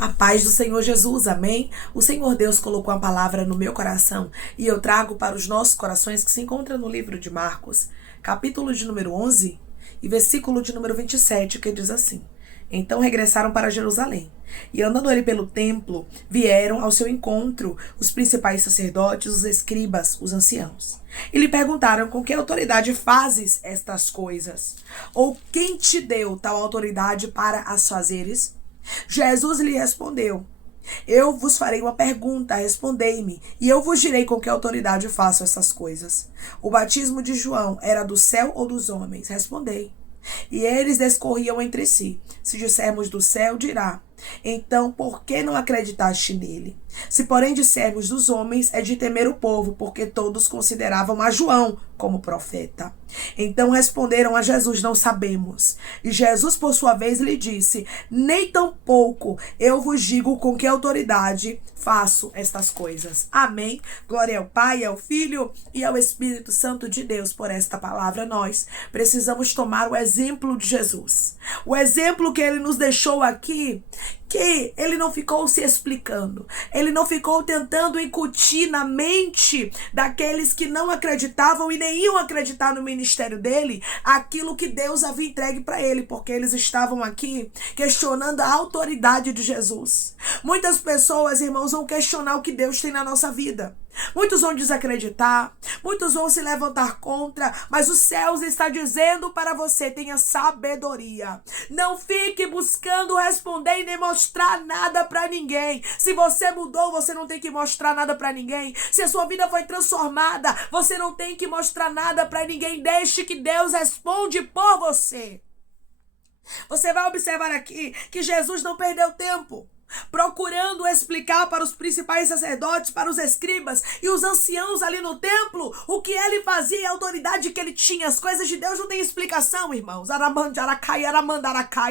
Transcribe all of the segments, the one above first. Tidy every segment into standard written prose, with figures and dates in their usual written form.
A paz do Senhor Jesus, amém? O Senhor Deus colocou a palavra no meu coração e eu trago para os nossos corações que se encontra no livro de Marcos, capítulo de número 11 e versículo de número 27, que diz assim: Então regressaram para Jerusalém, e andando ele pelo templo, vieram ao seu encontro os principais sacerdotes, os escribas, os anciãos. E lhe perguntaram: com que autoridade fazes estas coisas? Ou quem te deu tal autoridade para as fazeres? Jesus lhe respondeu: Eu vos farei uma pergunta, respondei-me, e eu vos direi com que autoridade faço essas coisas. O batismo de João era do céu ou dos homens? Respondei. E eles discorriam entre si. Se dissermos do céu, dirá: Então, por que não acreditaste nele? Se, porém, dissermos dos homens, é de temer o povo, porque todos consideravam a João como profeta. Então responderam a Jesus: Não sabemos. E Jesus, por sua vez, lhe disse: Nem tampouco eu vos digo com que autoridade faço estas coisas. Amém. Glória ao Pai, ao Filho e ao Espírito Santo de Deus por esta palavra. Nós precisamos tomar o exemplo de Jesus. O exemplo que ele nos deixou aqui, que ele não ficou se explicando. Ele não ficou tentando incutir na mente daqueles que não acreditavam e nem iam acreditar no ministério dele aquilo que Deus havia entregue para ele, porque eles estavam aqui questionando a autoridade de Jesus. Muitas pessoas, irmãos, vão questionar o que Deus tem na nossa vida. Muitos vão desacreditar, muitos vão se levantar contra, mas os céus está dizendo para você: tenha sabedoria. Não fique buscando responder e nem mostrar nada para ninguém. Se você mudou, você não tem que mostrar nada para ninguém. Se a sua vida foi transformada, você não tem que mostrar nada para ninguém. Deixe que Deus responde por você. Você vai observar aqui que Jesus não perdeu tempo procurando explicar para os principais sacerdotes, para os escribas e os anciãos ali no templo o que ele fazia e a autoridade que ele tinha. As coisas de Deus não tem explicação, irmãos.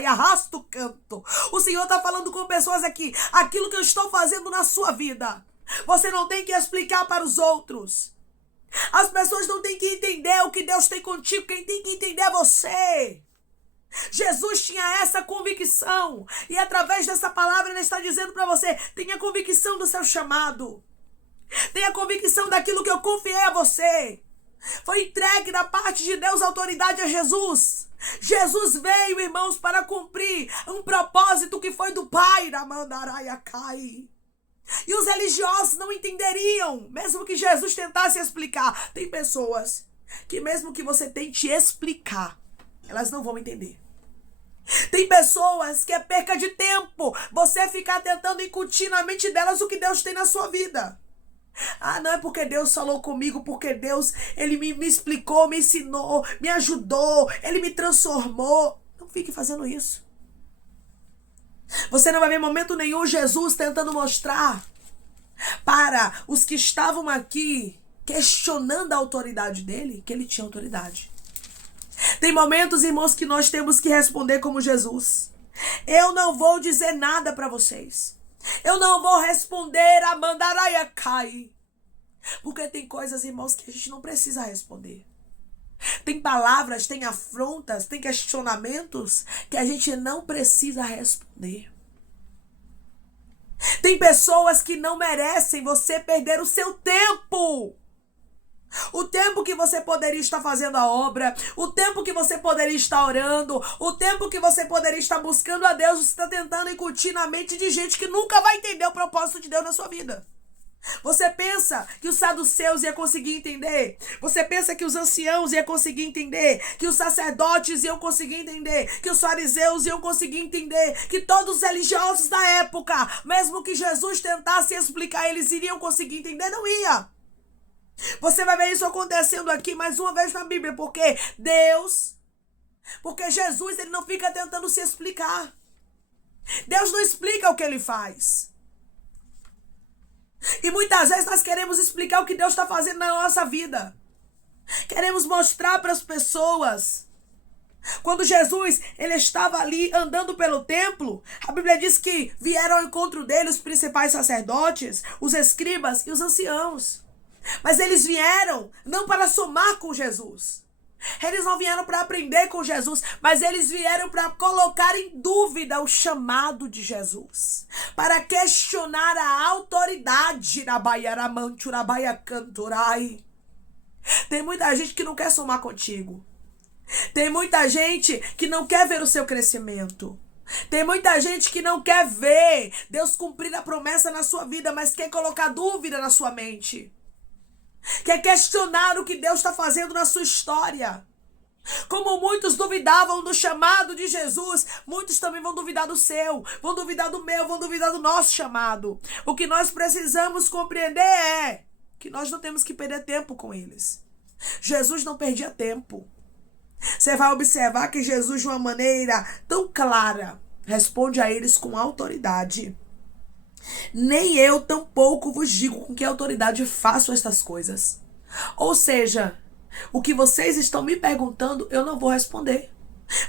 Arrasta o canto. O Senhor está falando com pessoas aqui: aquilo que eu estou fazendo na sua vida, você não tem que explicar para os outros. As pessoas não têm que entender o que Deus tem contigo. Quem tem que entender é você. Jesus tinha essa convicção, e através dessa palavra ele está dizendo para você: tenha convicção do seu chamado, tenha convicção daquilo que eu confiei a você. Foi entregue da parte de Deus a autoridade a Jesus. Jesus veio, irmãos, para cumprir um propósito que foi do Pai. E os religiosos não entenderiam, mesmo que Jesus tentasse explicar. Tem pessoas que mesmo que você tente explicar, elas não vão entender. Tem pessoas que é perca de tempo você ficar tentando incutir na mente delas o que Deus tem na sua vida. Não é porque Deus falou comigo, porque Deus, ele me explicou, me ensinou, me ajudou, ele me transformou. Não fique fazendo isso. Você não vai ver em momento nenhum Jesus tentando mostrar para os que estavam aqui questionando a autoridade dele, que ele tinha autoridade. Tem momentos, irmãos, que nós temos que responder como Jesus: eu não vou dizer nada para vocês. Eu não vou responder a mandaraia cai. Porque tem coisas, irmãos, que a gente não precisa responder. Tem palavras, tem afrontas, tem questionamentos que a gente não precisa responder. Tem pessoas que não merecem você perder o seu tempo. O tempo que você poderia estar fazendo a obra, o tempo que você poderia estar orando, o tempo que você poderia estar buscando a Deus, você está tentando incutir na mente de gente que nunca vai entender o propósito de Deus na sua vida. Você pensa que os saduceus iam conseguir entender? Você pensa que os anciãos iam conseguir entender? Que os sacerdotes iam conseguir entender? Que os fariseus iam conseguir entender? Que todos os religiosos da época, mesmo que Jesus tentasse explicar, eles iriam conseguir entender? Não ia. Você vai ver isso acontecendo aqui mais uma vez na Bíblia, porque Jesus, ele não fica tentando se explicar. Deus não explica o que ele faz. E muitas vezes nós queremos explicar o que Deus está fazendo na nossa vida. Queremos mostrar para as pessoas. Quando Jesus, ele estava ali andando pelo templo, a Bíblia diz que vieram ao encontro dele os principais sacerdotes, os escribas e os anciãos. Mas eles vieram não para somar com Jesus. Eles não vieram para aprender com Jesus, mas eles vieram para colocar em dúvida o chamado de Jesus, para questionar a autoridade da Baiaramanchurabaia Cantorai. Tem muita gente que não quer somar contigo. Tem muita gente que não quer ver o seu crescimento. Tem muita gente que não quer ver Deus cumprir a promessa na sua vida, mas quer colocar dúvida na sua mente. Quer questionar o que Deus está fazendo na sua história. Como muitos duvidavam do chamado de Jesus, muitos também vão duvidar do seu, vão duvidar do meu, vão duvidar do nosso chamado. O que nós precisamos compreender é que nós não temos que perder tempo com eles. Jesus não perdia tempo. Você vai observar que Jesus, de uma maneira tão clara, responde a eles com autoridade. Nem eu tampouco vos digo com que autoridade faço estas coisas. Ou seja, o que vocês estão me perguntando, eu não vou responder.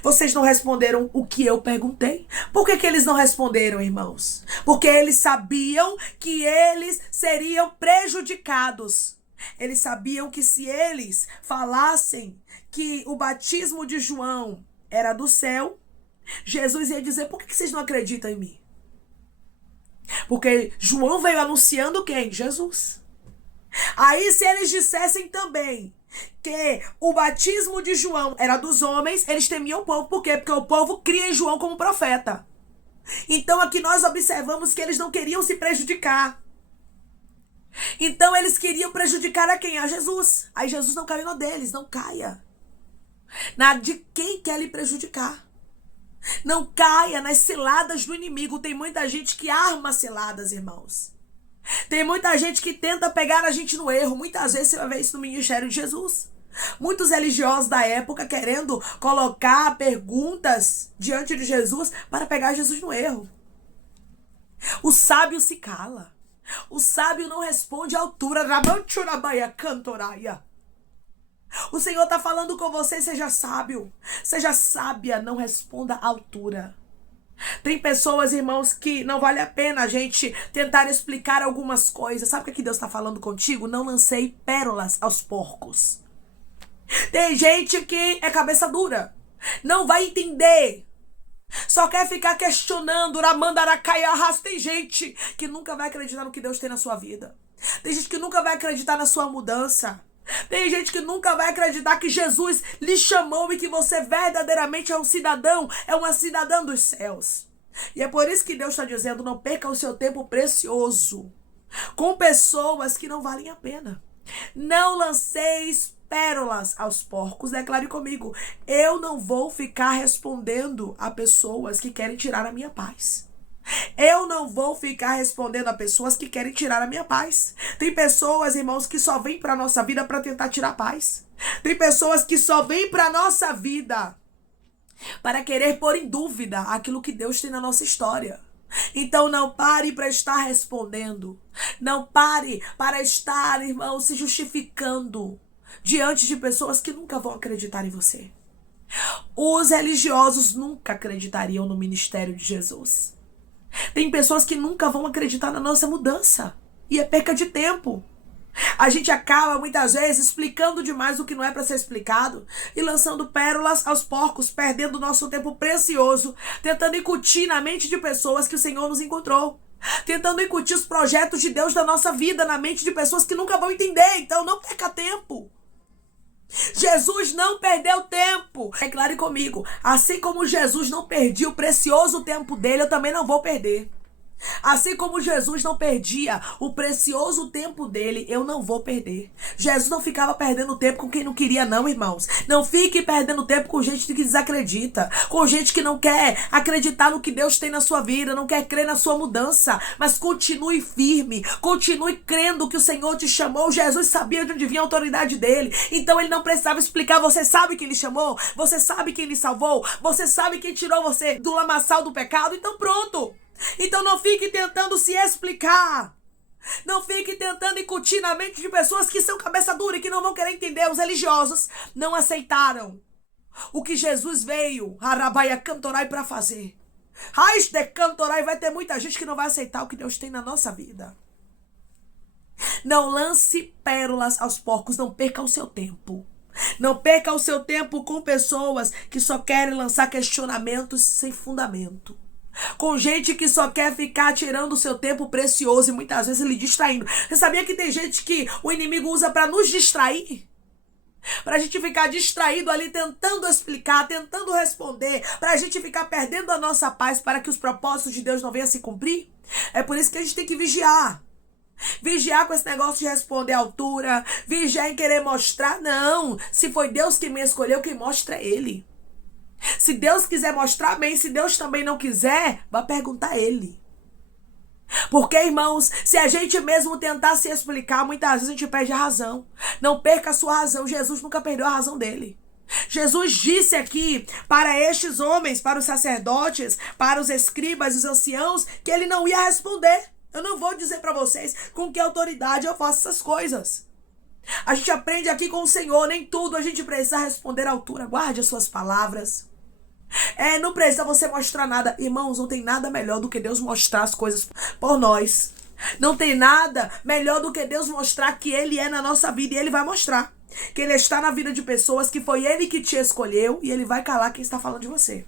Vocês não responderam o que eu perguntei. Por que eles não responderam, irmãos? Porque eles sabiam que eles seriam prejudicados. Eles sabiam que se eles falassem que o batismo de João era do céu, Jesus ia dizer: por que vocês não acreditam em mim? Porque João veio anunciando quem? Jesus. Aí se eles dissessem também que o batismo de João era dos homens, eles temiam o povo. Por quê? Porque o povo cria em João como profeta. Então aqui nós observamos que eles não queriam se prejudicar. Então eles queriam prejudicar a quem? A Jesus. Aí Jesus não caiu na deles, não caia na de quem quer lhe prejudicar. Não caia nas ciladas do inimigo. Tem muita gente que arma ciladas, irmãos. Tem muita gente que tenta pegar a gente no erro. Muitas vezes você vai ver isso no ministério de Jesus. Muitos religiosos da época querendo colocar perguntas diante de Jesus para pegar Jesus no erro. O sábio se cala. O sábio não responde à altura. O Senhor está falando com você, seja sábio. Seja sábia, não responda à altura. Tem pessoas, irmãos, que não vale a pena a gente tentar explicar algumas coisas. Sabe o que Deus está falando contigo? Não lancei pérolas aos porcos. Tem gente que é cabeça dura. Não vai entender. Só quer ficar questionando. Tem gente que nunca vai acreditar no que Deus tem na sua vida. Tem gente que nunca vai acreditar na sua mudança. Tem gente que nunca vai acreditar que Jesus lhe chamou e que você verdadeiramente é um cidadão, é uma cidadã dos céus. E é por isso que Deus está dizendo: não perca o seu tempo precioso com pessoas que não valem a pena. Não lanceis pérolas aos porcos. Declare comigo: eu não vou ficar respondendo a pessoas que querem tirar a minha paz. Eu não vou ficar respondendo a pessoas que querem tirar a minha paz. Tem pessoas, irmãos, que só vêm para a nossa vida para tentar tirar a paz. Tem pessoas que só vêm para a nossa vida para querer pôr em dúvida aquilo que Deus tem na nossa história. Então não pare para estar respondendo. Não pare para estar, irmão, se justificando diante de pessoas que nunca vão acreditar em você. Os religiosos nunca acreditariam no ministério de Jesus. Tem pessoas que nunca vão acreditar na nossa mudança. E é perca de tempo. A gente acaba muitas vezes explicando demais o que não é para ser explicado e lançando pérolas aos porcos, perdendo o nosso tempo precioso, tentando incutir na mente de pessoas que o Senhor nos encontrou. Tentando incutir os projetos de Deus da nossa vida na mente de pessoas que nunca vão entender. Então não perca tempo. Jesus não perdeu tempo. Declare comigo: assim como Jesus não perdia o precioso tempo dele, eu também não vou perder. Assim como Jesus não perdia o precioso tempo dele, eu não vou perder. Jesus não ficava perdendo tempo com quem não queria, não, irmãos. Não fique perdendo tempo com gente que desacredita, com gente que não quer acreditar no que Deus tem na sua vida, não quer crer na sua mudança. Mas continue firme, continue crendo que o Senhor te chamou. Jesus sabia de onde vinha a autoridade dele, então ele não precisava explicar. Você sabe quem ele chamou, você sabe quem ele salvou, você sabe quem tirou você do lamaçal do pecado, então pronto. Então não fique tentando se explicar. Não fique tentando incutir na mente de pessoas que são cabeça dura e que não vão querer entender. Os religiosos não aceitaram o que Jesus veio Arabaia Cantorai para fazer. Raiz de Cantorai, vai ter muita gente que não vai aceitar o que Deus tem na nossa vida. Não lance pérolas aos porcos, não perca o seu tempo. Não perca o seu tempo com pessoas que só querem lançar questionamentos sem fundamento. Com gente que só quer ficar tirando o seu tempo precioso e muitas vezes lhe distraindo. Você sabia que tem gente que o inimigo usa para nos distrair? Pra gente ficar distraído ali, tentando explicar, tentando responder, pra gente ficar perdendo a nossa paz para que os propósitos de Deus não venham a se cumprir. É por isso que a gente tem que vigiar. Vigiar com esse negócio de responder à altura, vigiar em querer mostrar. Não, se foi Deus que me escolheu, quem mostra é Ele. Se Deus quiser mostrar, bem. Se Deus também não quiser, vai perguntar a Ele. Porque, irmãos, se a gente mesmo tentar se explicar, muitas vezes a gente perde a razão. Não perca a sua razão. Jesus nunca perdeu a razão dele. Jesus disse aqui para estes homens, para os sacerdotes, para os escribas e os anciãos, que ele não ia responder. Eu não vou dizer para vocês com que autoridade eu faço essas coisas. A gente aprende aqui com o Senhor, nem tudo a gente precisa responder à altura. Guarde as suas palavras. Não precisa você mostrar nada. Irmãos, não tem nada melhor do que Deus mostrar as coisas por nós. Não tem nada melhor do que Deus mostrar que Ele é na nossa vida. E Ele vai mostrar que Ele está na vida de pessoas, que foi Ele que te escolheu. E Ele vai calar quem está falando de você.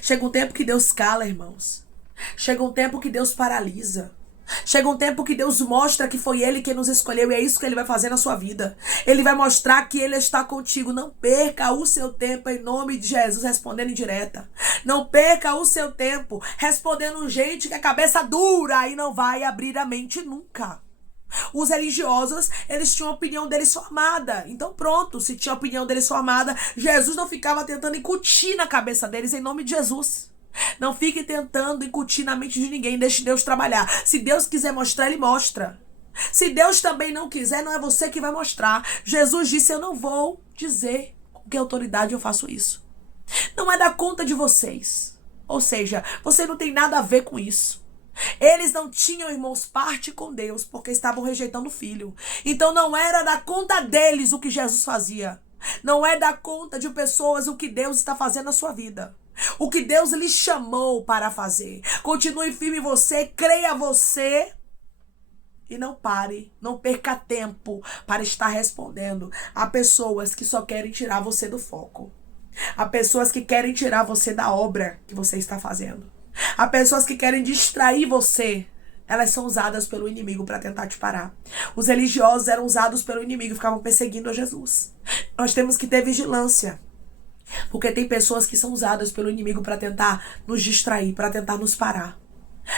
Chega um tempo que Deus cala, irmãos. Chega um tempo que Deus paralisa. Chega um tempo que Deus mostra que foi Ele que nos escolheu e é isso que Ele vai fazer na sua vida. Ele vai mostrar que Ele está contigo. Não perca o seu tempo em nome de Jesus respondendo em direta. Não perca o seu tempo respondendo gente que é cabeça dura e não vai abrir a mente nunca. Os religiosos, eles tinham a opinião deles formada. Então pronto, se tinha a opinião deles formada, Jesus não ficava tentando incutir na cabeça deles em nome de Jesus. Não fique tentando incutir na mente de ninguém. Deixe Deus trabalhar. Se Deus quiser mostrar, Ele mostra. Se Deus também não quiser, não é você que vai mostrar. Jesus disse, eu não vou dizer com que autoridade eu faço isso. Não é da conta de vocês. Ou seja, você não tem nada a ver com isso. Eles não tinham, irmãos, parte com Deus, porque estavam rejeitando o Filho. Então não era da conta deles o que Jesus fazia. Não é da conta de pessoas o que Deus está fazendo na sua vida. O que Deus lhe chamou para fazer. Continue firme em você, creia você e não pare, não perca tempo para estar respondendo a pessoas que só querem tirar você do foco. A pessoas que querem tirar você da obra que você está fazendo. A pessoas que querem distrair você. Elas são usadas pelo inimigo para tentar te parar. Os religiosos eram usados pelo inimigo e ficavam perseguindo a Jesus. Nós temos que ter vigilância. Porque tem pessoas que são usadas pelo inimigo para tentar nos distrair, para tentar nos parar.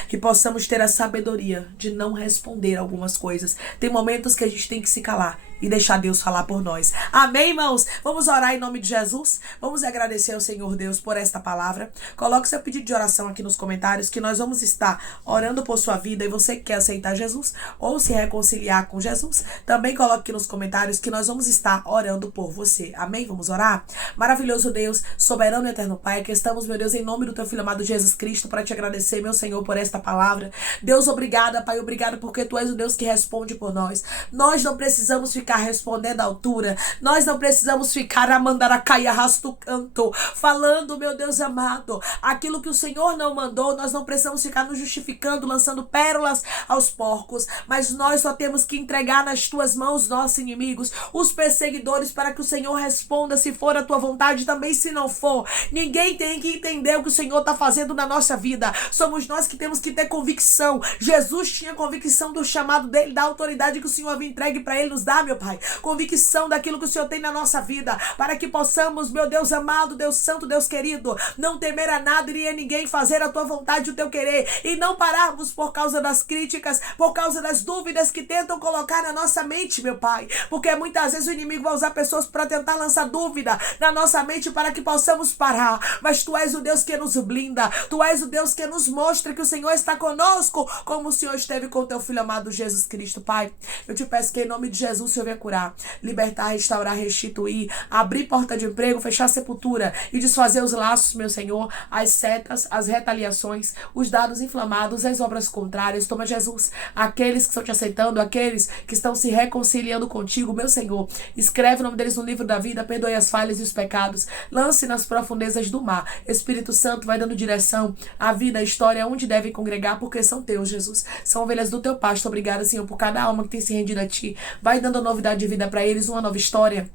Que possamos ter a sabedoria de não responder algumas coisas. Tem momentos que a gente tem que se calar e deixar Deus falar por nós. Amém, irmãos? Vamos orar em nome de Jesus? Vamos agradecer ao Senhor Deus por esta palavra. Coloque seu pedido de oração aqui nos comentários, que nós vamos estar orando por sua vida. E você que quer aceitar Jesus ou se reconciliar com Jesus, também coloque aqui nos comentários que nós vamos estar orando por você. Amém? Vamos orar? Maravilhoso Deus, soberano e eterno Pai, que estamos, meu Deus, em nome do teu Filho amado Jesus Cristo, para te agradecer, meu Senhor, por esta palavra. Deus, obrigada, Pai, obrigada porque tu és o Deus que responde por nós. Nós não precisamos ficar respondendo à altura. Nós não precisamos ficar a mandar a caia rasto canto, falando, meu Deus amado, aquilo que o Senhor não mandou. Nós não precisamos ficar nos justificando, lançando pérolas aos porcos, mas nós só temos que entregar nas tuas mãos nossos inimigos, os perseguidores, para que o Senhor responda se for a tua vontade, também se não for. Ninguém tem que entender o que o Senhor está fazendo na nossa vida. Somos nós que temos que ter convicção. Jesus tinha convicção do chamado dele, da autoridade que o Senhor havia entregue para ele nos dar, meu Pai. Convicção daquilo que o Senhor tem na nossa vida, para que possamos, meu Deus amado, Deus santo, Deus querido, não temer a nada e a ninguém, fazer a tua vontade e o teu querer, e não pararmos por causa das críticas, por causa das dúvidas que tentam colocar na nossa mente, meu Pai, porque muitas vezes o inimigo vai usar pessoas para tentar lançar dúvida na nossa mente para que possamos parar, mas tu és o Deus que nos blinda, tu és o Deus que nos mostra que o Senhor está conosco, como o Senhor esteve com o teu Filho amado Jesus Cristo. Pai, eu te peço que em nome de Jesus o Senhor venha curar, libertar, restaurar, restituir, abrir porta de emprego, fechar sepultura e desfazer os laços, meu Senhor, as setas, as retaliações, os dados inflamados, as obras contrárias. Toma, Jesus, aqueles que estão te aceitando, aqueles que estão se reconciliando contigo, meu Senhor, escreve o nome deles no livro da vida, perdoe as falhas e os pecados, lance nas profundezas do mar. Espírito Santo vai dando direção à vida, à história, onde devem congregar, porque são teus, Jesus, são ovelhas do teu pasto. Obrigada, Senhor, por cada alma que tem se rendido a ti. Vai dando novidade de vida para eles, uma nova história,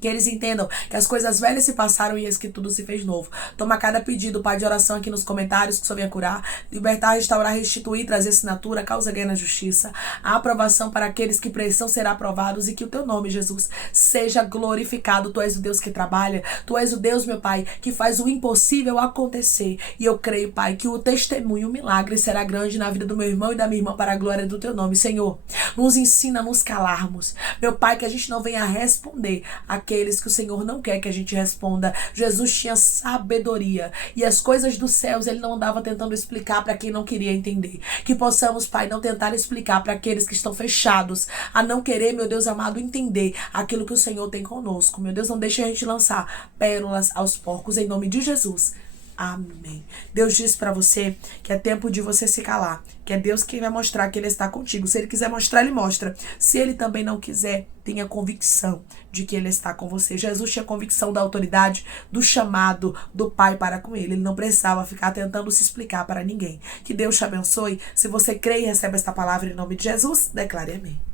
Que eles entendam que as coisas velhas se passaram e eis que tudo se fez novo. Toma cada pedido, Pai, de oração aqui nos comentários, que o Senhor venha curar, libertar, restaurar, restituir, trazer assinatura, causa ganha na justiça, a aprovação para aqueles que precisam ser aprovados e que o teu nome, Jesus, seja glorificado. Tu és o Deus que trabalha, tu és o Deus, meu Pai, que faz o impossível acontecer. E eu creio, Pai, que o testemunho, o milagre será grande na vida do meu irmão e da minha irmã para a glória do teu nome. Senhor, nos ensina a nos calarmos. Meu Pai, que a gente não venha responder aqueles que o Senhor não quer que a gente responda. Jesus tinha sabedoria e as coisas dos céus ele não andava tentando explicar para quem não queria entender. Que possamos, Pai, não tentar explicar para aqueles que estão fechados a não querer, meu Deus amado, entender aquilo que o Senhor tem conosco. Meu Deus, não deixe a gente lançar pérolas aos porcos em nome de Jesus. Amém. Deus diz para você que é tempo de você se calar, que é Deus quem vai mostrar que Ele está contigo. Se Ele quiser mostrar, Ele mostra. Se Ele também não quiser, tenha convicção de que Ele está com você. Jesus tinha convicção da autoridade, do chamado do Pai para com Ele. Ele não precisava ficar tentando se explicar para ninguém. Que Deus te abençoe. Se você crê e recebe esta palavra em nome de Jesus, declare amém.